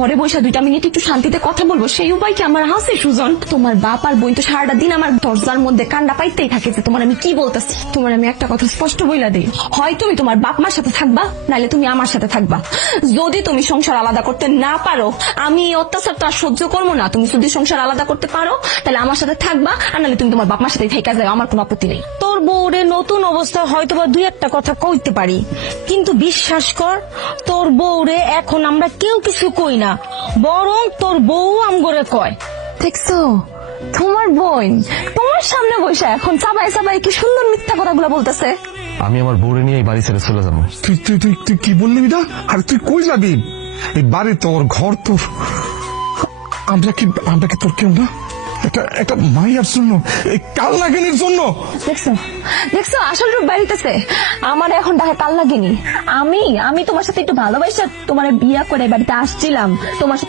ঘরে বসে 2 মিনিট একটু শান্তিতে কথা বলবো সেই উপায় কি আমার আছে সুজন? তোমার বাপ আর বোন তো সারাটা দিন আমার দরজার মধ্যে কান্না পাইতেই থাকে যে তোমার আমি কি বলতেছি। তোমার আমি একটা কথা স্পষ্ট বইলা দিই, হয় তুমি তোমার বাপ মার সাথে থাকবা, নাইলে তুমি আমার সাথে থাকবা। যদি তুমি সংসার আলাদা করতে না পারো, আমি এই অত্যাচার তো আর সহ্য করবো না। তুমি যদি সংসার আলাদা করতে পারো তাহলে আমার সাথে থাকবা, আর নাহলে তুমি তোমার বাপ মার সাথে থেকে যাও, আমার কোনো আপত্তি নেই। তোর বউরে নতুন অবস্থা হয়তো বা 2-1টা কথা কইতে পারি, কিন্তু বিশ্বাস কর তোর বউরে এখন আমরা কেউ কিছু কই না, বরং তোর বউ আমগরে কয়। দেখছো তোমার বোন তোমার সামনে বসে এখন চাবাই চাবাই কি সুন্দর মিথ্যা কথাগুলো বলতেছে। আমি আমার বউরে নিয়ে এই বাড়ি ছেড়ে চলে যাবো। তুই তুই তুই তুই কি বললি বিদা? আর তুই কই যাবি? এই বাড়ি তোর, ঘর তোর। আমরা কি তোর কেউ না? একটা মাইয়ার জন্য, এই কাল লাগেনির জন্য। দেখছো দেখছো আসল রূপ বাড়িতেছে। আমার এখন ডাকে কাল লাগেনি। আমি তোমার সাথে একটু ভালোবাসা তোমার বিয়া করে বাড়িতে আসছিলাম, তোমার সাথে